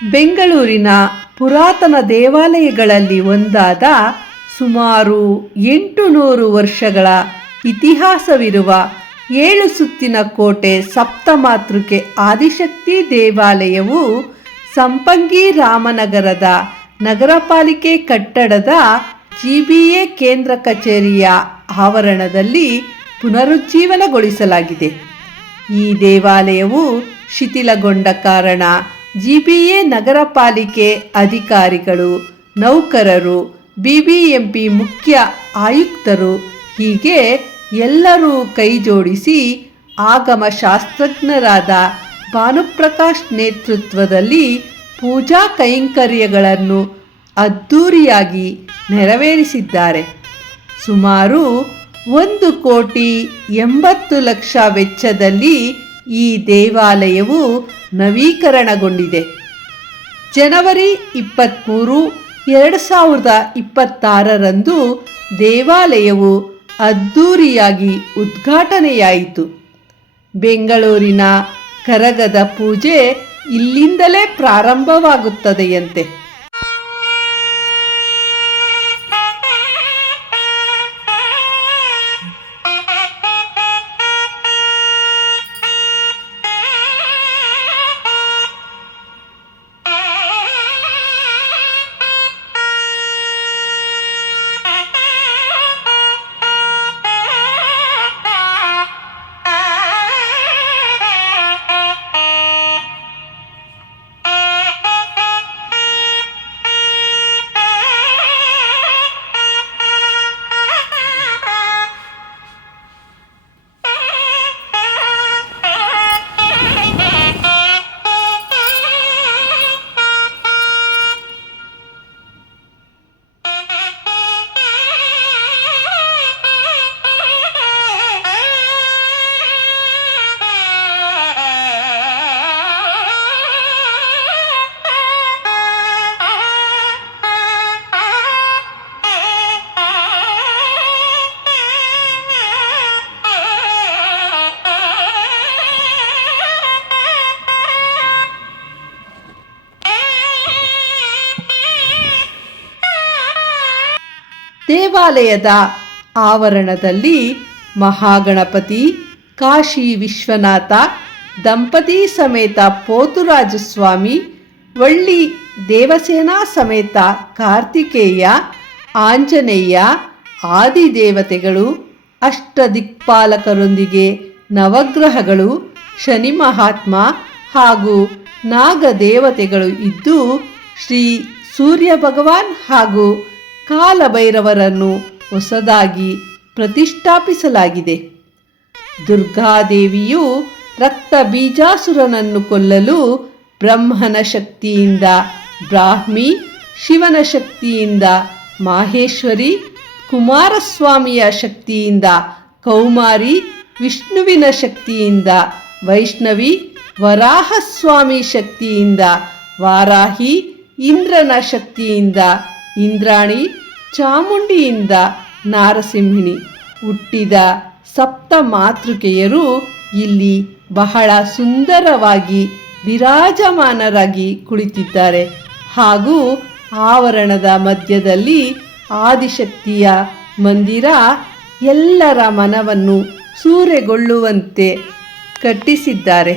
ಬೆಂಗಳೂರಿನ ಪುರಾತನ ದೇವಾಲಯಗಳಲ್ಲಿ ಒಂದಾದ ಸುಮಾರು 800 ವರ್ಷಗಳ ಇತಿಹಾಸವಿರುವ 7 ಸುತ್ತಿನ ಕೋಟೆ ಸಪ್ತಮಾತೃಕೆ ಆದಿಶಕ್ತಿ ದೇವಾಲಯವು ಸಂಪಂಗಿ ರಾಮನಗರದ ನಗರ ಪಾಲಿಕೆ ಕಟ್ಟಡದ GBA ಕೇಂದ್ರ ಕಚೇರಿಯ ಆವರಣದಲ್ಲಿ ಪುನರುಜ್ಜೀವನಗೊಳಿಸಲಾಗಿದೆ. ಈ ದೇವಾಲಯವು ಶಿಥಿಲಗೊಂಡ ಕಾರಣ GBA ನಗರ ಪಾಲಿಕೆ ಅಧಿಕಾರಿಗಳು, ನೌಕರರು, BBMP ಮುಖ್ಯ ಆಯುಕ್ತರು ಹೀಗೆ ಎಲ್ಲರೂ ಕೈಜೋಡಿಸಿ ಆಗಮ ಶಾಸ್ತ್ರಜ್ಞರಾದ ಭಾನುಪ್ರಕಾಶ್ ನೇತೃತ್ವದಲ್ಲಿ ಪೂಜಾ ಕೈಂಕರ್ಯಗಳನ್ನು ಅದ್ಧೂರಿಯಾಗಿ ನೆರವೇರಿಸಿದ್ದಾರೆ. ಸುಮಾರು 1,80,00,000 ವೆಚ್ಚದಲ್ಲಿ ಈ ದೇವಾಲಯವು ನವೀಕರಣಗೊಂಡಿದೆ. ಜನವರಿ 23, 2026ರಂದು ದೇವಾಲಯವು ಅದ್ಧೂರಿಯಾಗಿ ಉದ್ಘಾಟನೆಯಾಯಿತು. ಬೆಂಗಳೂರಿನ ಕರಗದ ಪೂಜೆ ಇಲ್ಲಿಂದಲೇ ಪ್ರಾರಂಭವಾಗುತ್ತದೆಯಂತೆ. ದೇವಾಲಯದ ಆವರಣದಲ್ಲಿ ಮಹಾಗಣಪತಿ, ಕಾಶಿ ವಿಶ್ವನಾಥ, ದಂಪತಿ ಸಮೇತ ಪೋತುರಾಜಸ್ವಾಮಿ, ವಳ್ಳಿ ದೇವಸೇನಾ ಸಮೇತ ಕಾರ್ತಿಕೇಯ, ಆಂಜನೇಯ, ಆದಿದೇವತೆಗಳು, ಅಷ್ಟದಿಕ್ಪಾಲಕರೊಂದಿಗೆ ನವಗ್ರಹಗಳು, ಶನಿ ಮಹಾತ್ಮ ಹಾಗೂ ನಾಗದೇವತೆಗಳು ಇದ್ದು ಶ್ರೀ ಸೂರ್ಯ ಭಗವಾನ್ ಹಾಗೂ ಕಾಲಭೈರವರನ್ನು ಹೊಸದಾಗಿ ಪ್ರತಿಷ್ಠಾಪಿಸಲಾಗಿದೆ. ದುರ್ಗಾದೇವಿಯು ರಕ್ತ ಬೀಜಾಸುರನನ್ನು ಕೊಲ್ಲಲು ಬ್ರಹ್ಮನ ಶಕ್ತಿಯಿಂದ ಬ್ರಾಹ್ಮಿ, ಶಿವನ ಶಕ್ತಿಯಿಂದ ಮಾಹೇಶ್ವರಿ, ಕುಮಾರಸ್ವಾಮಿಯ ಶಕ್ತಿಯಿಂದ ಕೌಮಾರಿ, ವಿಷ್ಣುವಿನ ಶಕ್ತಿಯಿಂದ ವೈಷ್ಣವಿ, ವರಾಹಸ್ವಾಮಿ ಶಕ್ತಿಯಿಂದ ವಾರಾಹಿ, ಇಂದ್ರನ ಶಕ್ತಿಯಿಂದ ಇಂದ್ರಾಣಿ, ಚಾಮುಂಡಿಯಿಂದ ನಾರಸಿಂಹಿಣಿ ಹುಟ್ಟಿದ ಸಪ್ತ ಮಾತೃಕೆಯರು ಇಲ್ಲಿ ಬಹಳ ಸುಂದರವಾಗಿ ವಿರಾಜಮಾನರಾಗಿ ಕುಳಿತಿದ್ದಾರೆ. ಹಾಗೂ ಆವರಣದ ಮಧ್ಯದಲ್ಲಿ ಆದಿಶಕ್ತಿಯ ಮಂದಿರ ಎಲ್ಲರ ಮನವನ್ನು ಸೂರೆಗೊಳ್ಳುವಂತೆ ಕಟ್ಟಿಸಿದ್ದಾರೆ.